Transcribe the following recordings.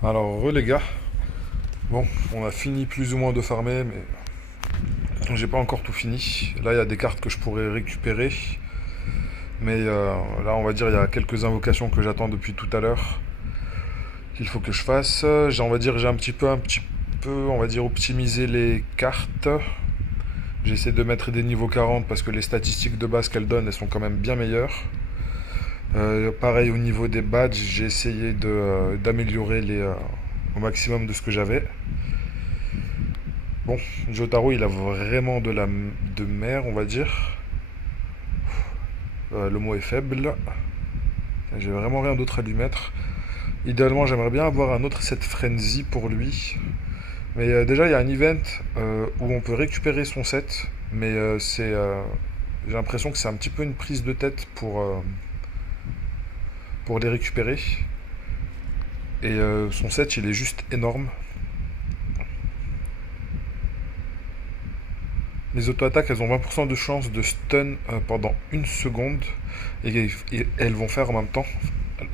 Alors, les gars, bon, on a fini plus ou moins de farmer, mais j'ai pas encore tout fini. Là, il y a des cartes que je pourrais récupérer, mais là, on va dire, il y a quelques invocations que j'attends depuis tout à l'heure qu'il faut que je fasse. On va dire, j'ai un petit peu, on va dire, optimisé les cartes. J'essaie de mettre des niveaux 40 parce que les statistiques de base qu'elles donnent, elles sont quand même bien meilleures. Pareil au niveau des badges, j'ai essayé d'améliorer au maximum de ce que j'avais. Bon, Jotaro, il a vraiment de mer, on va dire. Le mot est faible. J'ai vraiment rien d'autre à lui mettre. Idéalement, j'aimerais bien avoir un autre set Frenzy pour lui. Mais déjà, il y a un event où on peut récupérer son set. Mais j'ai l'impression que c'est un petit peu une prise de tête pour les récupérer. Et son set, il est juste énorme. Les auto-attaques, elles ont 20% de chance de stun pendant une seconde. Et elles vont faire en même temps.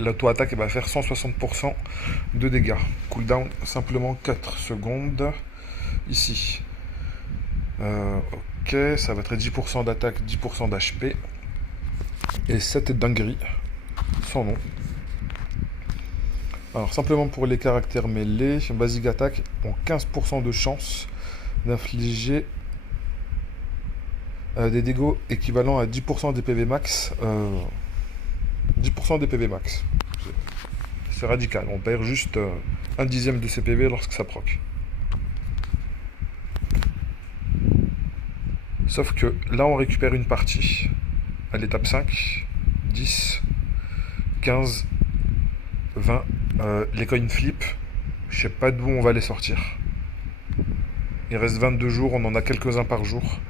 L'auto-attaque, elle va faire 160% de dégâts. Cooldown, simplement 4 secondes. Ici. Ok, ça va être 10% d'attaque, 10% d'HP. Et cette dinguerie, sans nom. Alors, simplement pour les caractères mêlés, Basic Attack ont 15% de chance d'infliger des dégâts équivalents à 10% des PV max. 10% des PV max. C'est radical, on perd juste un dixième de ses PV lorsque ça proc. Sauf que là on récupère une partie à l'étape 5, 10, 15, 20. Les coin flip, je sais pas d'où on va les sortir. Il reste 22 jours, on en a quelques-uns par jour.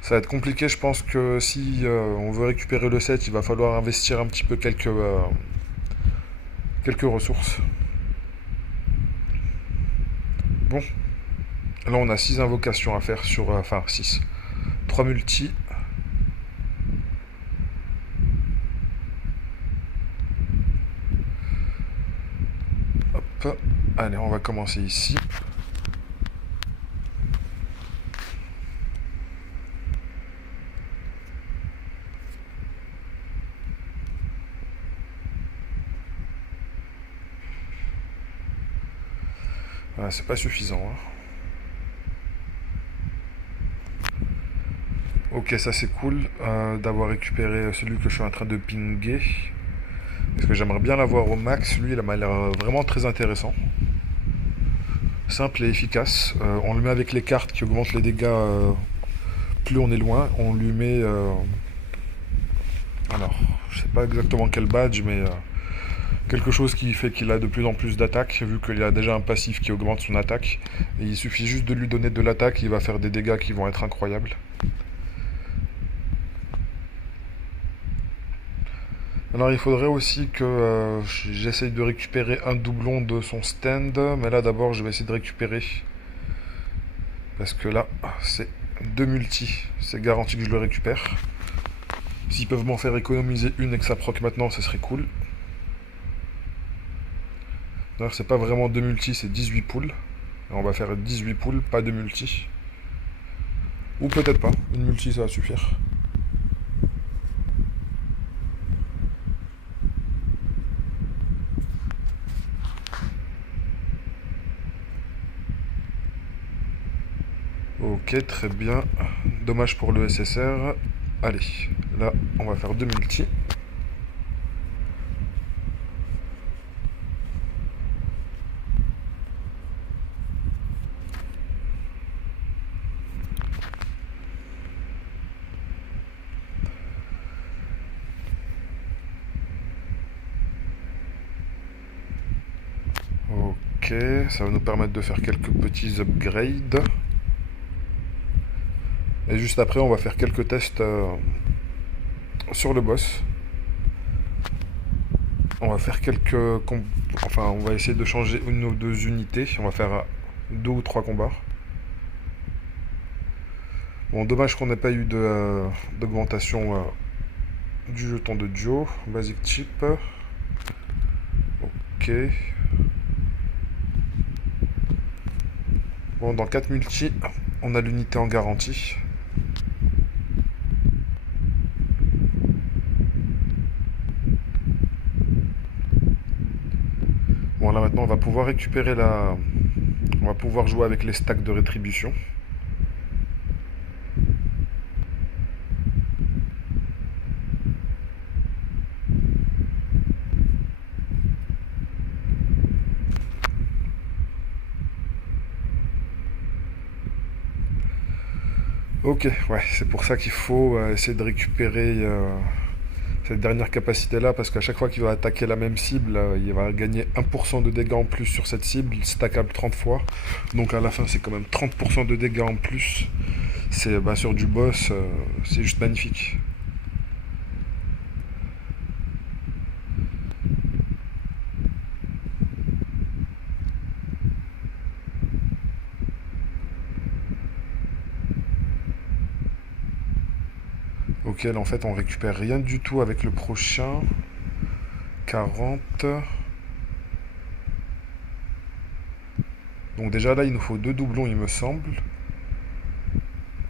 Ça va être compliqué, je pense que si on veut récupérer le set, il va falloir investir un petit peu quelques ressources. Bon, là on a 6 invocations à faire sur... enfin 6. 3 multi. Hop. Allez, on va commencer ici. Voilà, c'est pas suffisant. Hein. Ok, ça c'est cool d'avoir récupéré celui que je suis en train de pinguer. Parce que j'aimerais bien l'avoir au max. Lui, il m'a l'air vraiment très intéressant. Simple et efficace. On le met avec les cartes qui augmentent les dégâts plus on est loin. On lui met... alors, je sais pas exactement quel badge, mais quelque chose qui fait qu'il a de plus en plus d'attaques, vu qu'il a déjà un passif qui augmente son attaque. Et il suffit juste de lui donner de l'attaque, il va faire des dégâts qui vont être incroyables. Alors il faudrait aussi que j'essaye de récupérer un doublon de son stand, mais là d'abord je vais essayer de récupérer, parce que là c'est 2 multi, c'est garanti que je le récupère. S'ils peuvent m'en faire économiser une et que ça proc maintenant, ce serait cool. D'ailleurs c'est pas vraiment 2 multi, c'est 18 poules. On va faire 18 poules, pas 2 multi. Ou peut-être pas, une multi ça va suffire. Ok, très bien. Dommage pour le SSR. Allez, là, on va faire 2 multi. Ok, ça va nous permettre de faire quelques petits upgrades. Et juste après, on va faire quelques tests sur le boss. On va faire enfin, on va essayer de changer une ou deux unités. On va faire 2 ou 3 combats. Bon, dommage qu'on n'ait pas eu d'augmentation du jeton de Joe. Basic chip. Ok. ok. Bon, dans 4 multi, on a l'unité en garantie. Bon, là maintenant, on va pouvoir récupérer la... On va pouvoir jouer avec les stacks de rétribution. Ok, ouais, c'est pour ça qu'il faut essayer de récupérer cette dernière capacité-là, parce qu'à chaque fois qu'il va attaquer la même cible, il va gagner 1% de dégâts en plus sur cette cible, stackable 30 fois. Donc à la fin, c'est quand même 30% de dégâts en plus. C'est sur du boss, c'est juste magnifique. Ok, là en fait, on récupère rien du tout avec le prochain. 40. Donc déjà là, il nous faut 2 doublons, il me semble.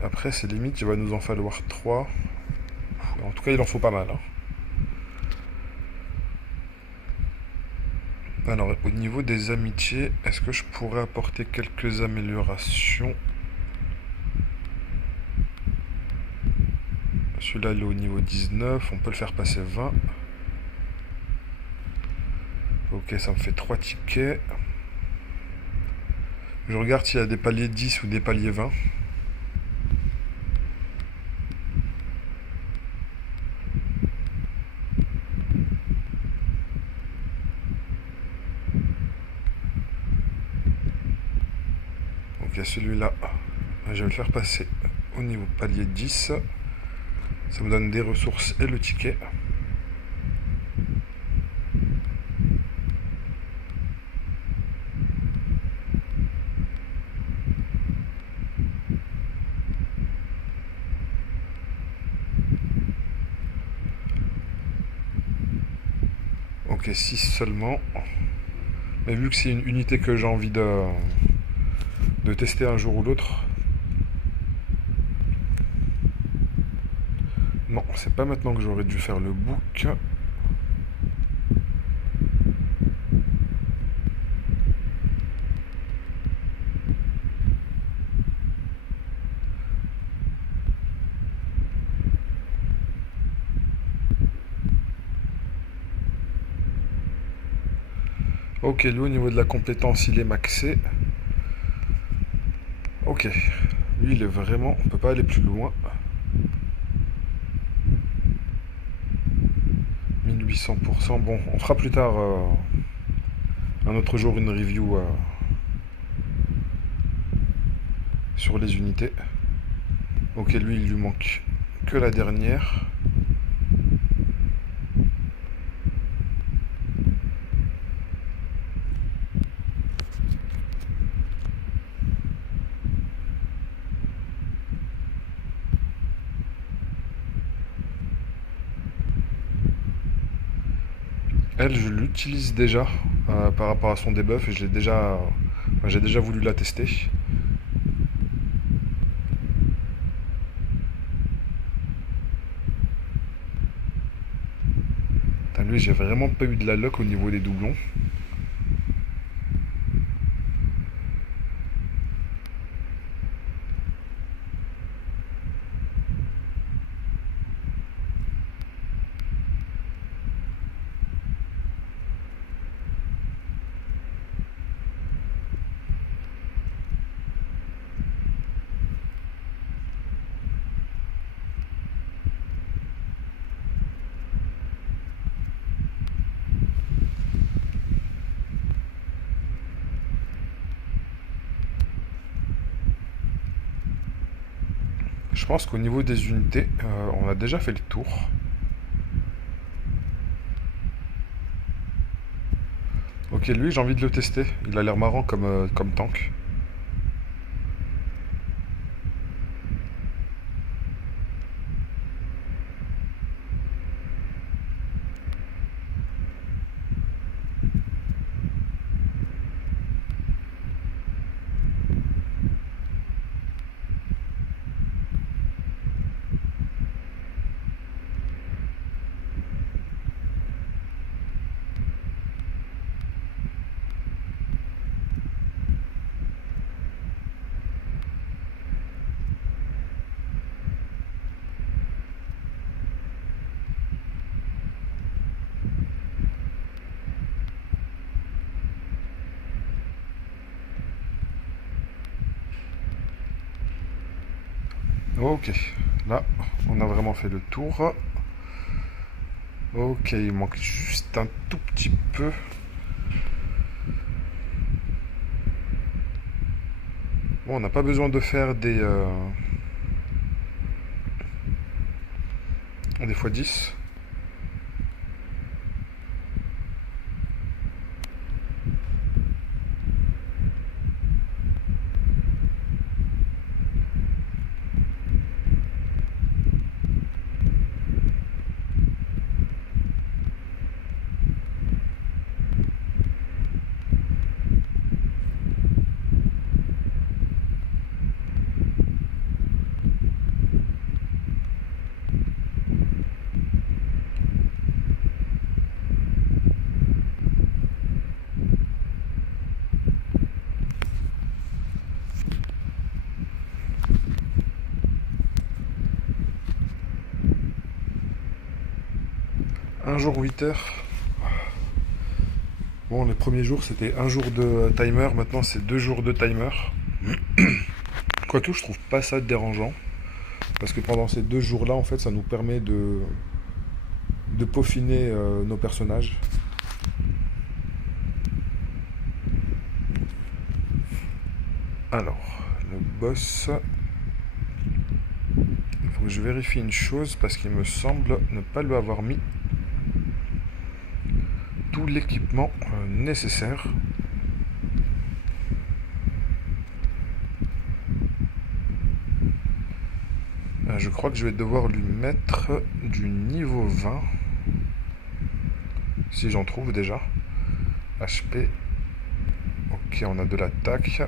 Après, c'est limite, il va nous en falloir 3. En tout cas, il en faut pas mal, hein. Alors, au niveau des amitiés, est-ce que je pourrais apporter quelques améliorations? Celui-là, il est au niveau 19, on peut le faire passer 20. Ok, ça me fait 3 tickets. Je regarde s'il y a des paliers 10 ou des paliers 20. Ok, celui-là, je vais le faire passer au niveau palier 10. Ça me donne des ressources et le ticket. Ok, 6 seulement. Mais vu que c'est une unité que j'ai envie de tester un jour ou l'autre. Non, c'est pas maintenant que j'aurais dû faire le book. Ok, lui au niveau de la compétence, il est maxé. Ok, lui il est vraiment... On peut pas aller plus loin. 1800%. Bon, on fera plus tard un autre jour une review sur les unités. Ok, lui il lui manque que la dernière. Elle, je l'utilise déjà par rapport à son debuff et j'ai déjà voulu la tester. Putain, lui, j'ai vraiment pas eu de la luck au niveau des doublons. Je pense qu'au niveau des unités, on a déjà fait le tour. Ok, lui, j'ai envie de le tester. Il a l'air marrant comme tank. Ok, là, on a vraiment fait le tour. Ok, il manque juste un tout petit peu. Bon, on n'a pas besoin de faire des fois 10. Un jour 8 heures. Bon, les premiers jours c'était un jour de timer, maintenant c'est 2 jours de timer. Quoique je trouve pas ça dérangeant, parce que pendant ces 2 jours-là, en fait, ça nous permet de peaufiner nos personnages. Alors, le boss, il faut que je vérifie une chose, parce qu'il me semble ne pas lui avoir mis tout l'équipement nécessaire. Je crois que je vais devoir lui mettre du niveau 20. Si j'en trouve déjà. HP. Ok, on a de l'attaque.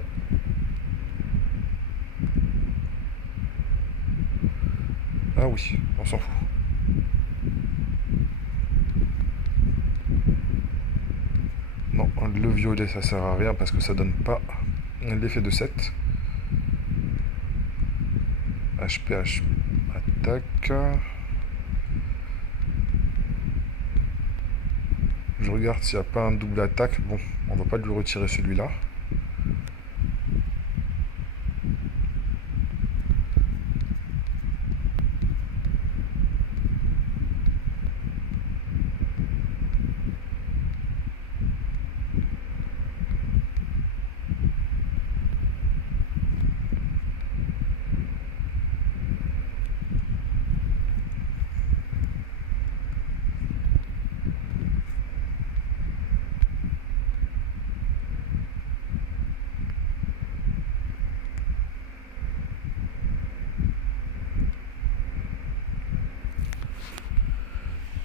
Ah oui, on s'en fout. Non, le violet ça sert à rien parce que ça donne pas l'effet de 7. HP, attaque. Je regarde s'il n'y a pas un double attaque. Bon, on va pas lui retirer celui-là.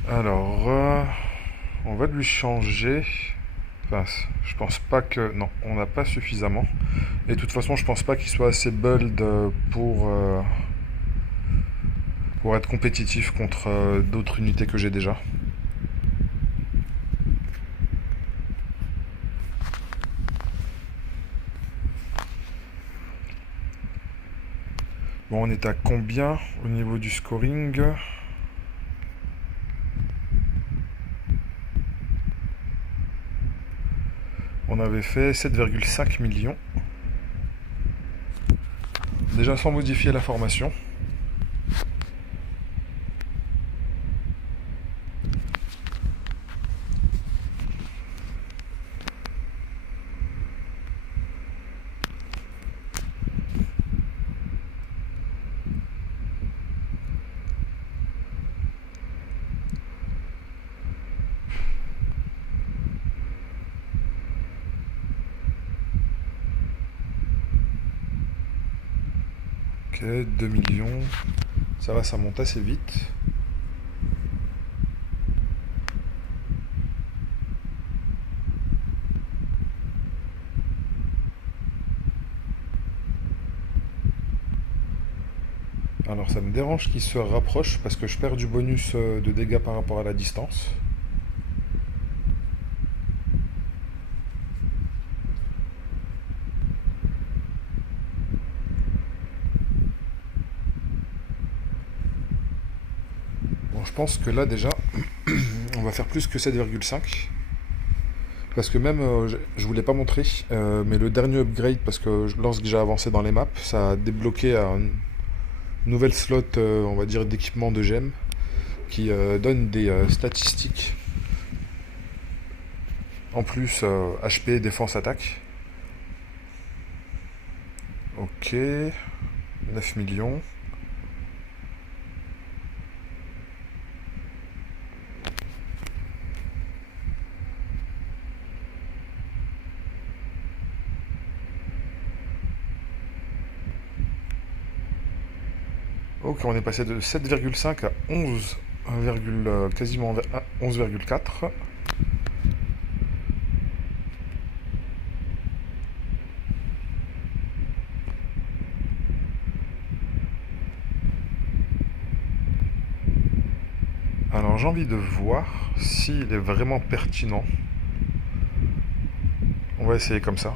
Alors, on va lui changer. Enfin, je pense pas que... Non, on n'a pas suffisamment. Et de toute façon, je pense pas qu'il soit assez build pour être compétitif contre d'autres unités que j'ai déjà. Bon, on est à combien au niveau du scoring? On avait fait 7,5 millions. Déjà sans modifier la formation. Ok, 2 millions. Ça va, ça monte assez vite. Alors ça me dérange qu'il se rapproche parce que je perds du bonus de dégâts par rapport à la distance. Bon, je pense que là déjà, on va faire plus que 7,5. Parce que même, je voulais pas montrer, mais le dernier upgrade, parce que lorsque j'ai avancé dans les maps, ça a débloqué nouvelle slot, on va dire, d'équipement de gemmes qui donne des statistiques en plus HP, défense, attaque. Ok, 9 millions. Ok, on est passé de 7,5 à 11, quasiment 11,4. Alors j'ai envie de voir s'il est vraiment pertinent. On va essayer comme ça.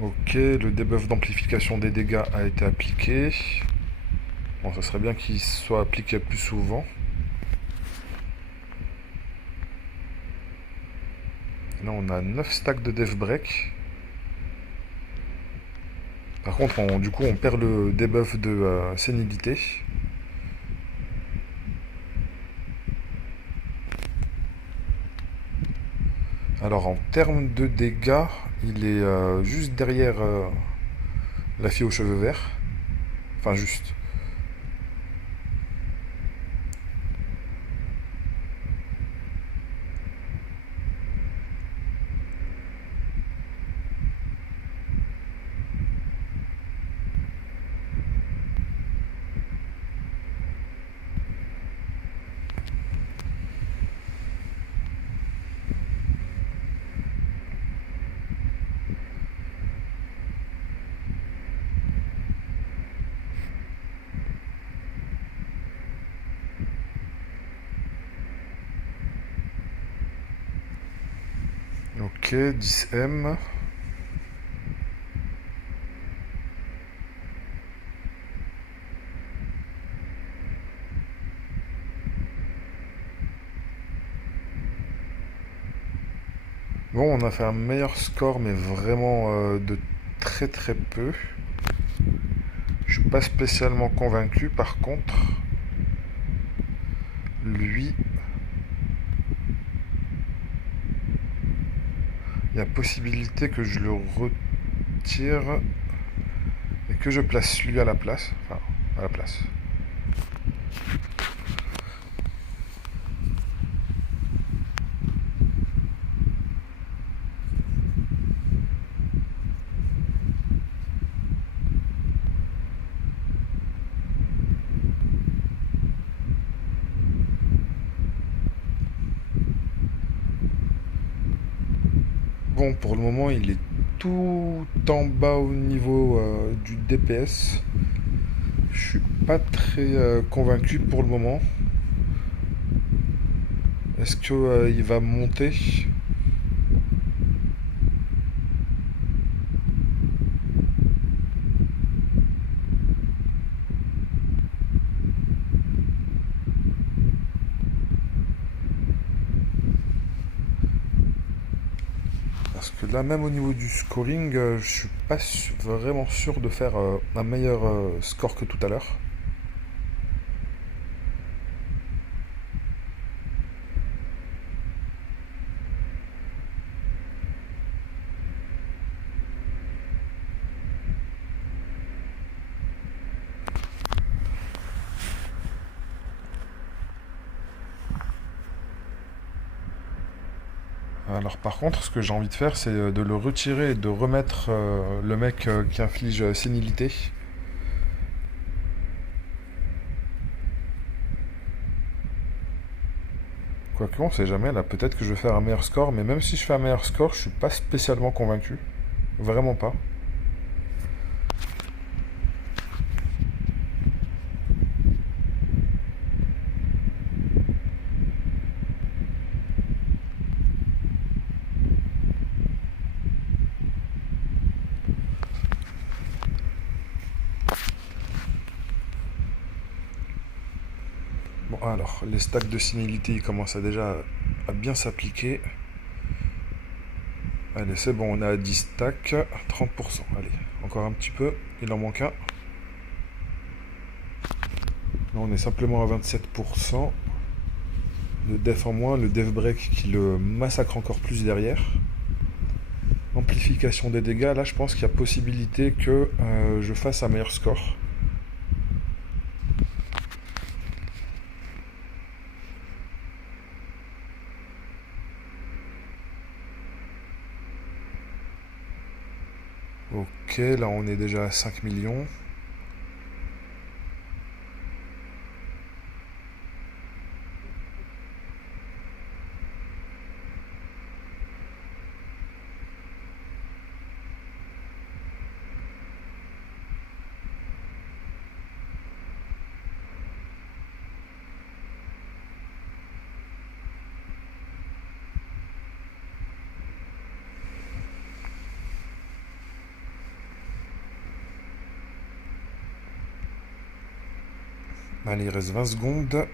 Ok, le debuff d'amplification des dégâts a été appliqué. Bon, ça serait bien qu'il soit appliqué plus souvent. Là, on a 9 stacks de death break. Par contre, du coup, on perd le debuff de sénilité. Alors, en termes de dégâts, il est juste derrière la fille aux cheveux verts. Enfin, juste. Ok, 10M. Bon, on a fait un meilleur score, mais vraiment de très très peu. Je suis pas spécialement convaincu. Par contre, lui, il y a possibilité que je le retire et que je place lui à la place. Enfin, à la place. Bon, pour le moment, il est tout en bas au niveau du DPS. Je suis pas très convaincu pour le moment. Est-ce que il va monter? Parce que là, même au niveau du scoring, je suis pas vraiment sûr de faire un meilleur score que tout à l'heure. Alors par contre, ce que j'ai envie de faire, c'est de le retirer et de remettre le mec qui inflige sénilité. Quoique, on sait jamais, là peut-être que je vais faire un meilleur score, mais même si je fais un meilleur score, je suis pas spécialement convaincu. Vraiment pas. Bon, alors, les stacks de sénilité, ils commencent à bien s'appliquer. Allez, c'est bon, on est à 10 stacks, 30%. Allez, encore un petit peu, il en manque un. Là, on est simplement à 27%. Le def en moins, le def break qui le massacre encore plus derrière. Amplification des dégâts, là je pense qu'il y a possibilité que je fasse un meilleur score. Ok, là on est déjà à 5 millions. Allez, il reste 20 secondes.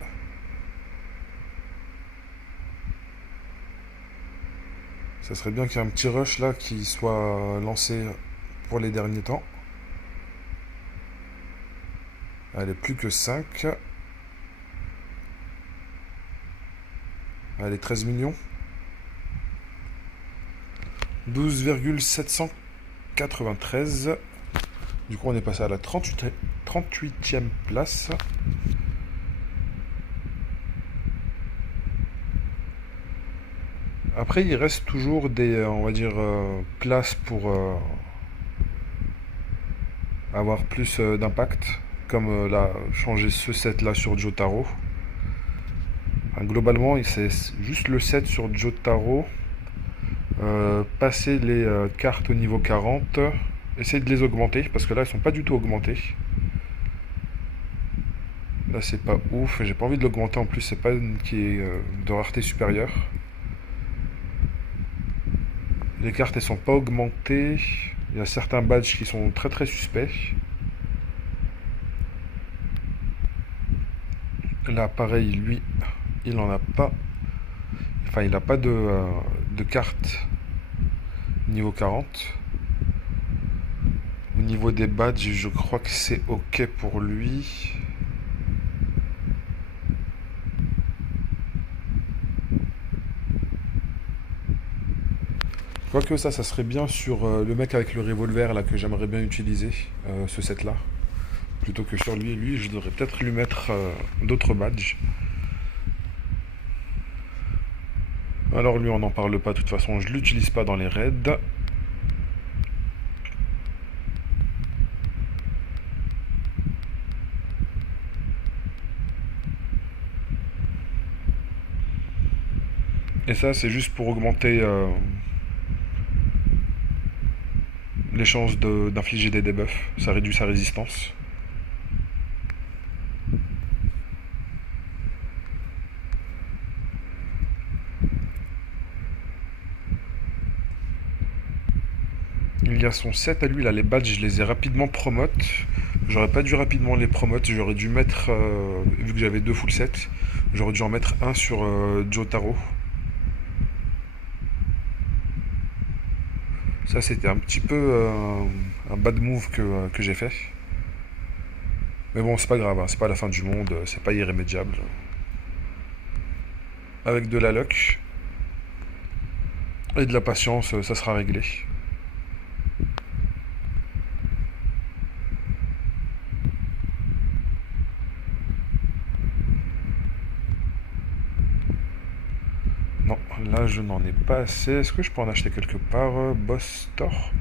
Ça serait bien qu'il y ait un petit rush là qui soit lancé pour les derniers temps. Allez, plus que 5. Allez, 13 millions. 12,793. Du coup, on est passé à la 38e place. Après, il reste toujours des, on va dire, places pour avoir plus d'impact. Comme là, changer ce set là sur Jotaro. Globalement, c'est juste le set sur Jotaro. Passer les cartes au niveau 40. Essayer de les augmenter, parce que là, elles sont pas du tout augmentées. Là, c'est pas ouf. J'ai pas envie de l'augmenter en plus. C'est pas une qui est de rareté supérieure. Les cartes, elles sont pas augmentées. Il y a certains badges qui sont très très suspects. Là, pareil, lui, il en a pas. Enfin, il n'a pas de carte niveau 40. Au niveau des badges, je crois que c'est ok pour lui. Quoique ça serait bien sur le mec avec le revolver là que j'aimerais bien utiliser, ce set là. Plutôt que sur lui. Lui, je devrais peut-être lui mettre d'autres badges. Alors lui, on n'en parle pas, de toute façon, je l'utilise pas dans les raids. Et ça, c'est juste pour augmenter les chances d'infliger des debuffs. Ça réduit sa résistance. Il y a son set à lui, là, les badges, je les ai rapidement promote. J'aurais pas dû rapidement les promote, j'aurais dû mettre, vu que j'avais deux full sets, j'aurais dû en mettre un sur Jotaro. Ça, c'était un petit peu un bad move que j'ai fait. Mais bon, c'est pas grave, hein, c'est pas la fin du monde, c'est pas irrémédiable. Avec de la luck et de la patience, ça sera réglé. Non, là je n'en ai pas assez. Est-ce que je peux en acheter quelque part Boss Store.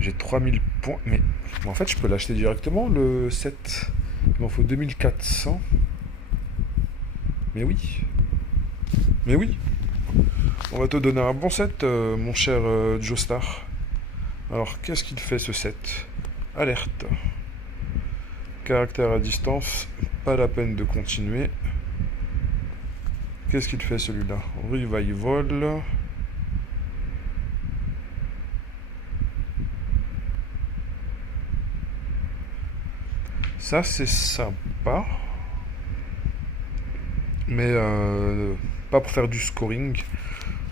J'ai 3000 points. Mais en fait, je peux l'acheter directement le set. Il m'en faut 2400. Mais oui. Mais oui. On va te donner un bon set, mon cher Joestar. Alors, qu'est-ce qu'il fait ce set? Alerte. Caractère à distance. Pas la peine de continuer. Qu'est-ce qu'il fait celui-là? Revival. Ça, c'est sympa. mais pas pour faire du scoring,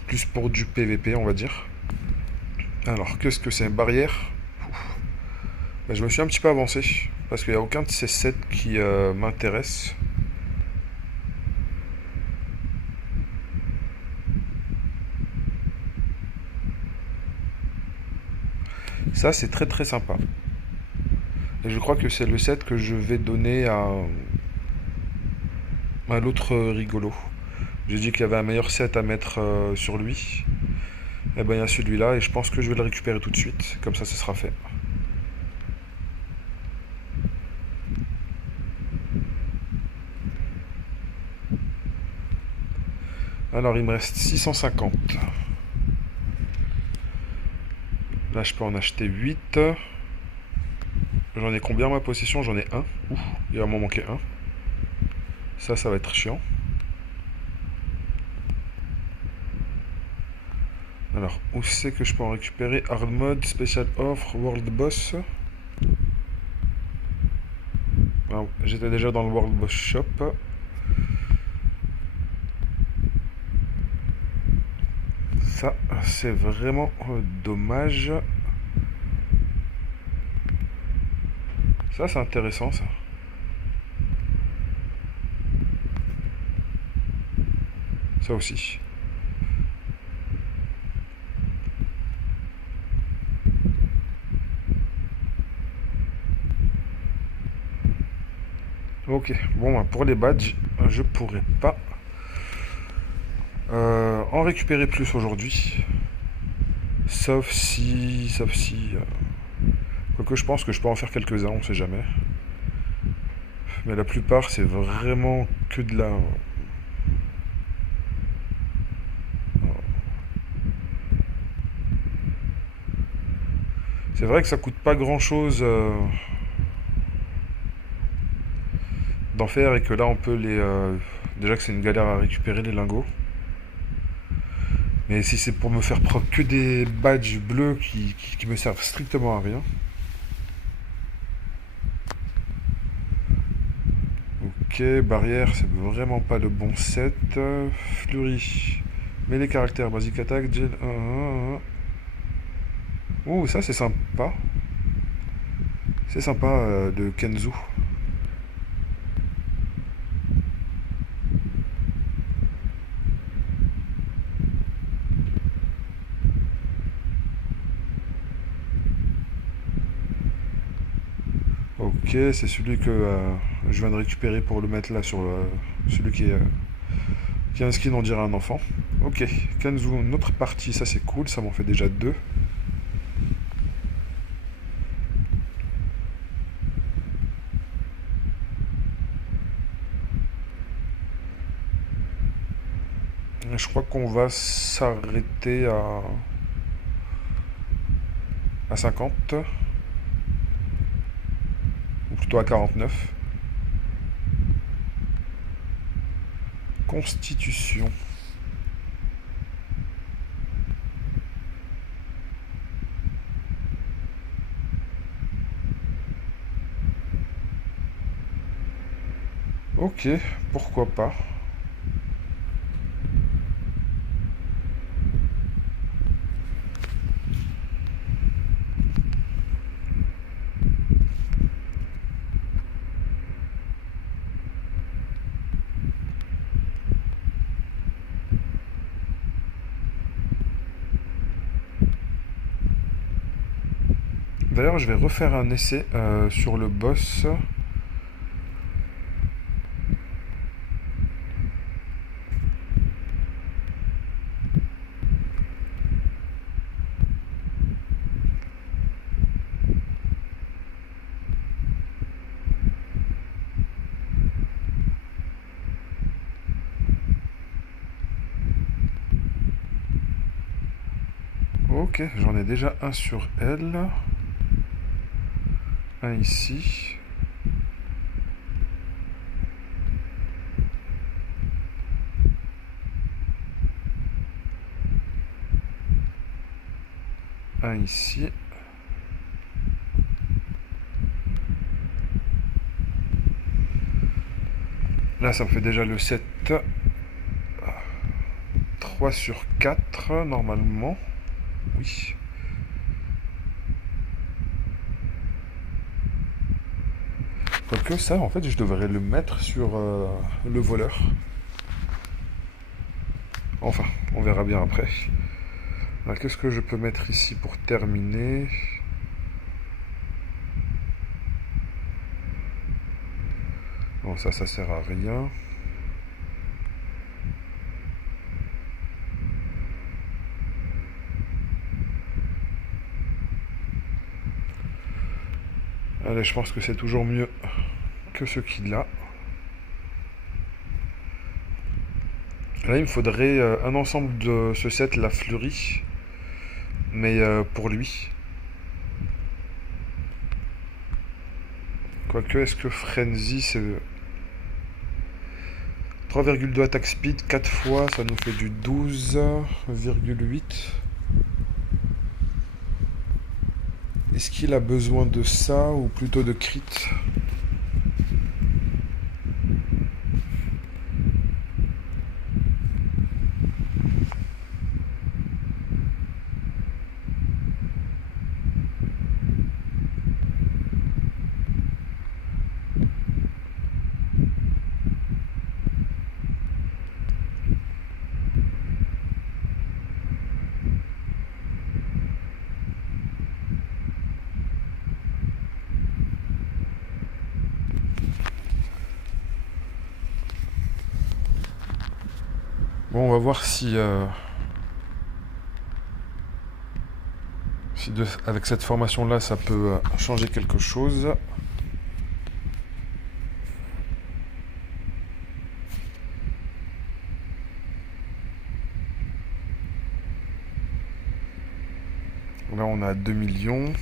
plus pour du PVP, on va dire. Alors, qu'est-ce que c'est? Barrière. Ben, je me suis un petit peu avancé, parce qu'il n'y a aucun de ces sets qui m'intéresse. Ça, c'est très très sympa. Et je crois que c'est le set que je vais donner à l'autre rigolo. J'ai dit qu'il y avait un meilleur set à mettre sur lui. Et ben il y a celui-là et je pense que je vais le récupérer tout de suite. Comme ça, ce sera fait. Alors, il me reste 650. Là, je peux en acheter 8. J'en ai combien en ma possession? J'en ai un. Ouh, il va m'en manquer un. Ça va être chiant. Alors, où c'est que je peux en récupérer? Hard mode, special offre, world boss. Alors, j'étais déjà dans le world boss shop. Ça, c'est vraiment dommage. Ça, c'est intéressant, ça. Ça aussi. Ok, bon, bah, pour les badges, je pourrais pas en récupérer plus aujourd'hui. Sauf si. Quoique je pense que je peux en faire quelques-uns, on sait jamais. Mais la plupart, c'est vraiment que de la. C'est vrai que ça coûte pas grand-chose d'en faire et que là, on peut les. Déjà que c'est une galère à récupérer les lingots. Mais si c'est pour me faire proc que des badges bleus qui me servent strictement à rien. Ok, barrière, c'est vraiment pas le bon set. Fleury. Mais les caractères, basic attack, gel. Oh, ça c'est sympa. C'est sympa de Kenzu. Ok, c'est celui que je viens de récupérer pour le mettre là sur celui qui a un skin, on dirait un enfant. Ok, Kenzu, une autre partie, ça c'est cool, ça m'en fait déjà deux. Je crois qu'on va s'arrêter à 50, ou plutôt à 49. Constitution. Ok, pourquoi pas. D'ailleurs, je vais refaire un essai sur le boss. Ok, j'en ai déjà un sur elle. Un ici. Un ici. Là, ça me fait déjà le 7. 3 sur 4, normalement. Oui. Quoique ça, en fait, je devrais le mettre sur le voleur. Enfin, on verra bien après. Alors, qu'est-ce que je peux mettre ici pour terminer? Bon, ça sert à rien. Allez, je pense que c'est toujours mieux que ce qu'il a. Là, il me faudrait un ensemble de ce set, la fleurie, mais pour lui. Quoique, est-ce que Frenzy, c'est 3,2 attack speed, 4 fois, ça nous fait du 12,8. Est-ce qu'il a besoin de ça ou plutôt de crit? Bon, on va voir si, avec cette formation-là, ça peut changer quelque chose. Là, on a 2 millions.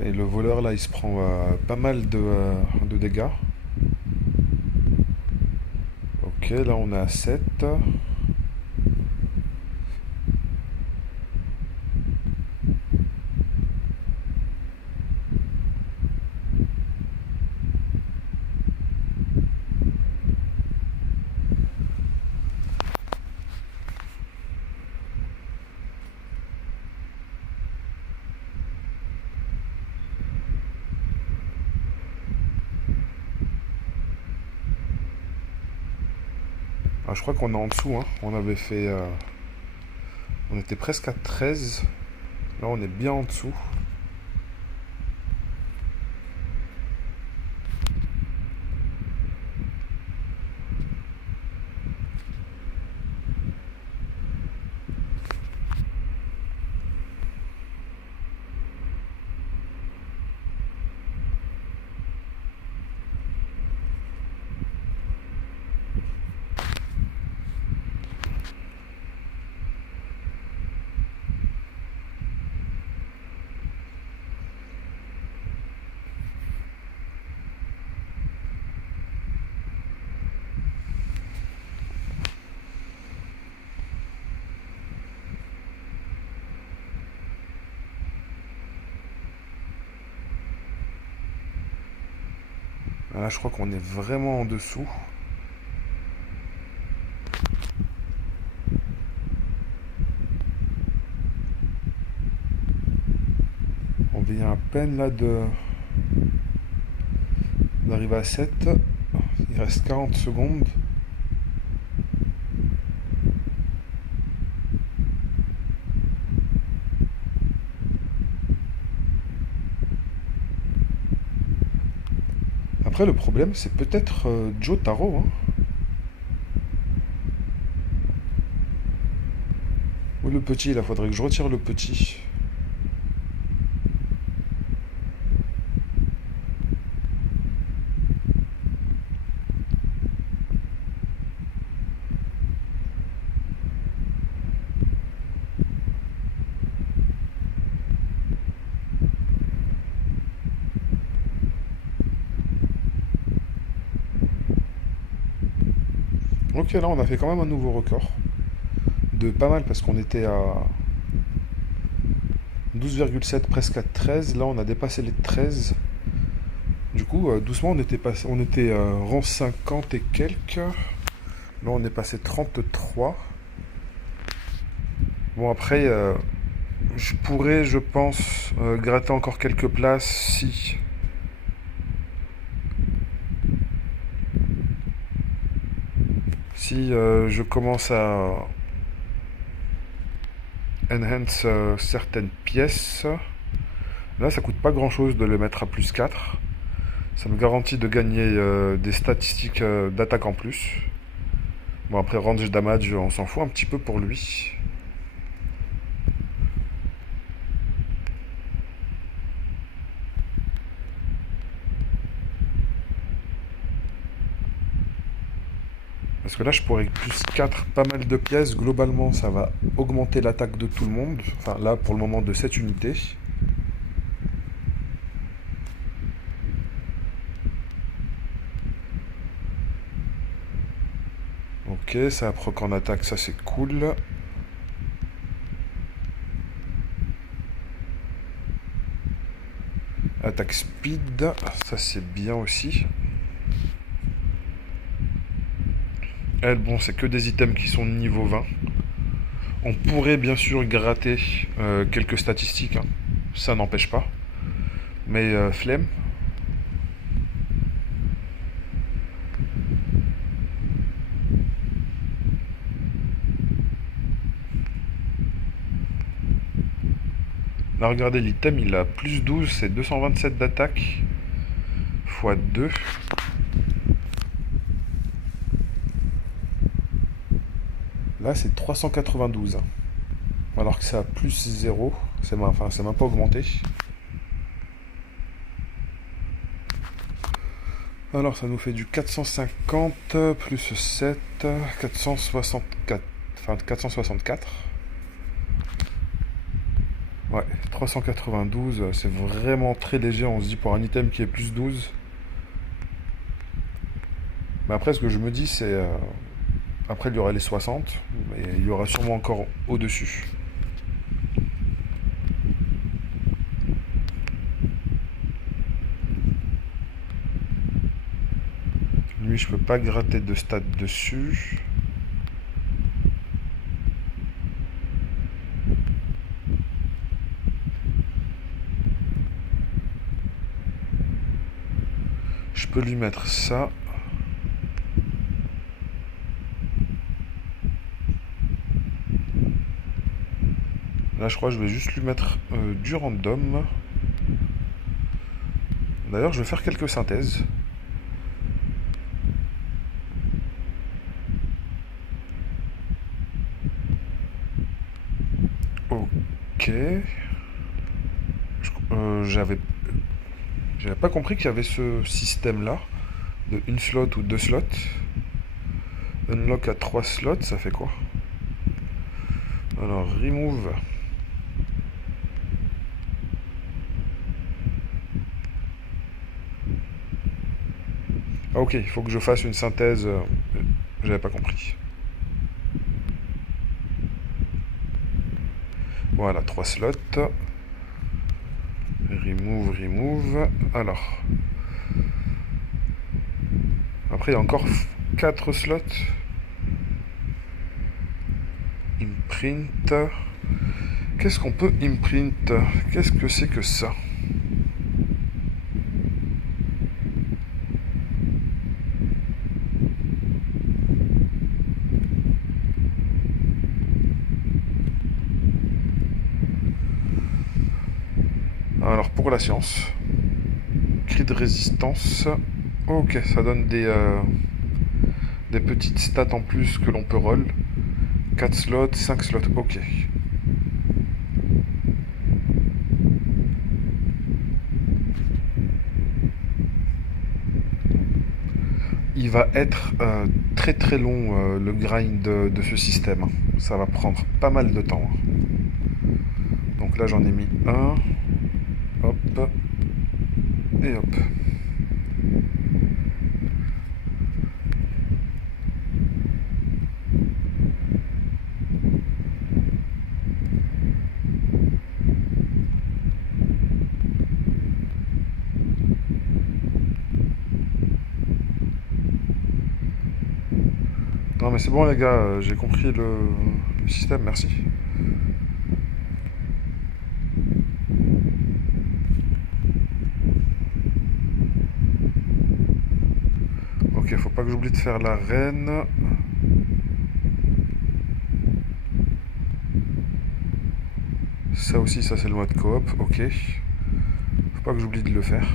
Et le voleur, là, il se prend pas mal de dégâts. Ok, là, on est à 7. Ah, je crois qu'on est en dessous, hein. On avait fait... on était presque à 13. Là, on est bien en dessous. Là, je crois qu'on est vraiment en dessous. On vient à peine là d'arriver à 7. Il reste 40 secondes. Après, le problème, c'est peut-être Joe Taro, hein. Ou le petit, là, faudrait que je retire le petit. Ok, là on a fait quand même un nouveau record. De pas mal parce qu'on était à 12,7 presque à 13. Là on a dépassé les 13. Du coup, doucement on était rang 50 et quelques. Là on est passé 33. Bon après, je pourrais, je pense, gratter encore quelques places si je commence à enhance certaines pièces. Là, ça coûte pas grand chose de les mettre à plus 4. Ça me garantit de gagner des statistiques d'attaque en plus. Bon, après, range damage, on s'en fout un petit peu pour lui. Parce que là, je pourrais plus 4 pas mal de pièces. Globalement, ça va augmenter l'attaque de tout le monde. Enfin, là, pour le moment, de cette unité. Ok, ça proc en attaque, ça c'est cool. Attaque speed, ça c'est bien aussi. Elle, bon, c'est que des items qui sont niveau 20. On pourrait bien sûr gratter quelques statistiques, hein. Ça n'empêche pas. Mais flemme. Là, regardez, l'item, il a plus 12, c'est 227 d'attaque. Fois 2. Là, c'est 392. Alors que ça a plus 0. Enfin, ça m'a pas augmenté. Alors, ça nous fait du 450 plus 7, 464. Enfin, 464. Ouais, 392, c'est vraiment très léger, on se dit pour un item qui est plus 12. Mais après, ce que je me dis, c'est... après, il y aura les 60, mais il y aura sûrement encore au-dessus. Lui, je peux pas gratter de stats dessus. Je peux lui mettre ça. Là, je crois que je vais juste lui mettre du random. D'ailleurs, je vais faire quelques synthèses. Ok. J'avais pas compris qu'il y avait ce système-là. De une slot ou deux slots. Unlock à 3 slots, ça fait quoi? Alors, remove. Ah ok, il faut que je fasse une synthèse. J'avais pas compris. Voilà, 3 slots. Remove, remove. Alors. Après, il y a encore 4 slots. Imprint. Qu'est-ce qu'on peut imprint? Qu'est-ce que c'est que ça? Alors, pour la science. Cri de résistance. Ok, ça donne des petites stats en plus que l'on peut roll. 4 slots, 5 slots, ok. Il va être très très long le grind de ce système. Ça va prendre pas mal de temps. Donc là j'en ai mis un. Hop. Et hop. Non mais c'est bon les gars, j'ai compris le système, merci. Ok, faut pas que j'oublie de faire la reine. Ça aussi, ça c'est le mode coop, ok. Faut pas que j'oublie de le faire.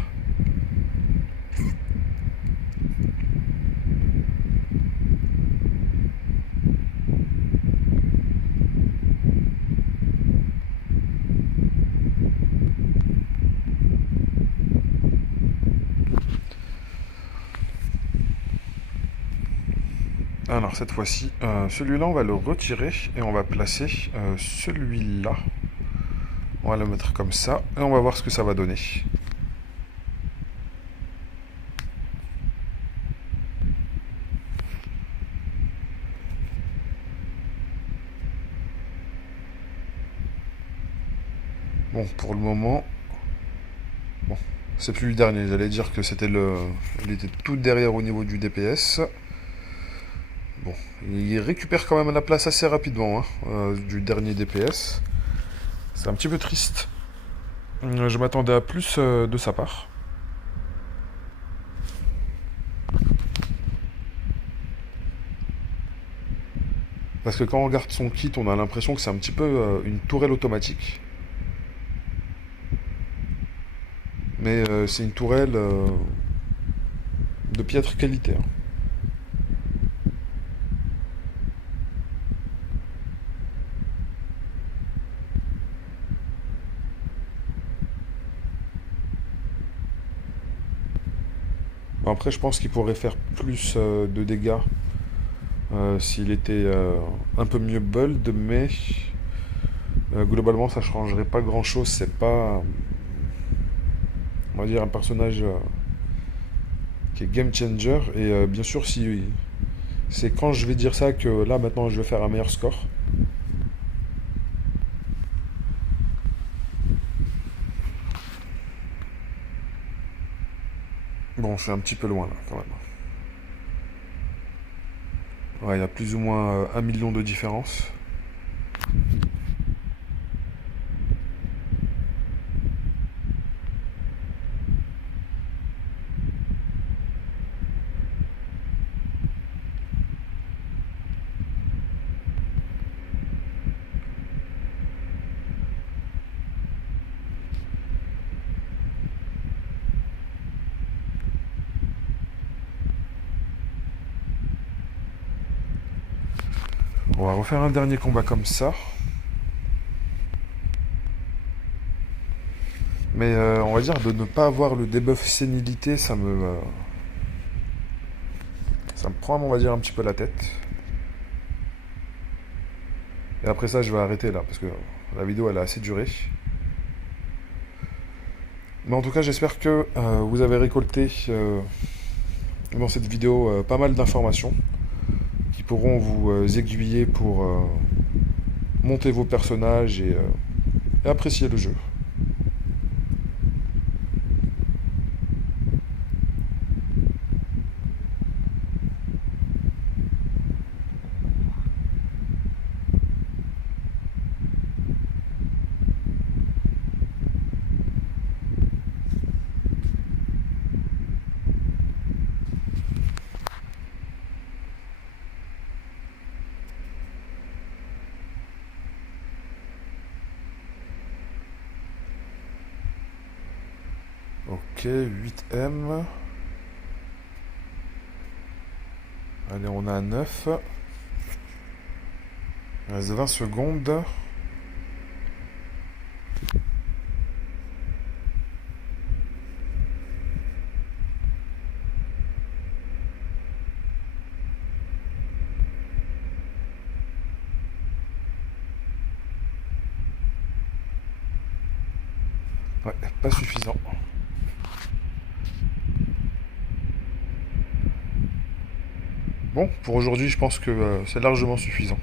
Alors cette fois-ci, celui-là on va le retirer et on va placer celui-là. On va le mettre comme ça et on va voir ce que ça va donner. Bon, pour le moment, bon, c'est plus le dernier. J'allais dire que c'était il était tout derrière au niveau du DPS. Bon, il récupère quand même la place assez rapidement du dernier DPS. C'est un petit peu triste. Je m'attendais à plus de sa part. Parce que quand on regarde son kit, on a l'impression que c'est un petit peu une tourelle automatique. Mais c'est une tourelle de piètre qualité. Bon, après, je pense qu'il pourrait faire plus de dégâts s'il était un peu mieux build, mais globalement, ça changerait pas grand-chose. C'est pas, on va dire, un personnage qui est game changer. Et bien sûr, si c'est quand je vais dire ça que là, maintenant, je vais faire un meilleur score. Bon, c'est un petit peu loin là, quand même. Ouais, il y a plus ou moins 1 million de différence. On va refaire un dernier combat comme ça. Mais on va dire de ne pas avoir le debuff sénilité, ça me prend, on va dire, un petit peu la tête. Et après ça, je vais arrêter là, parce que la vidéo, elle a assez duré. Mais en tout cas, j'espère que vous avez récolté dans cette vidéo pas mal d'informations qui pourront vous aiguiller pour monter vos personnages et apprécier le jeu. Ok, 8M. Allez, on a 9. Il reste 20 secondes. Ouais, pas suffisant. Bon, pour aujourd'hui, je pense que c'est largement suffisant.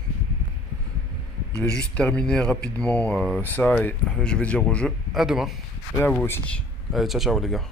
Je vais juste terminer rapidement ça et je vais dire au jeu à demain. Et à vous aussi. Allez, ciao ciao les gars.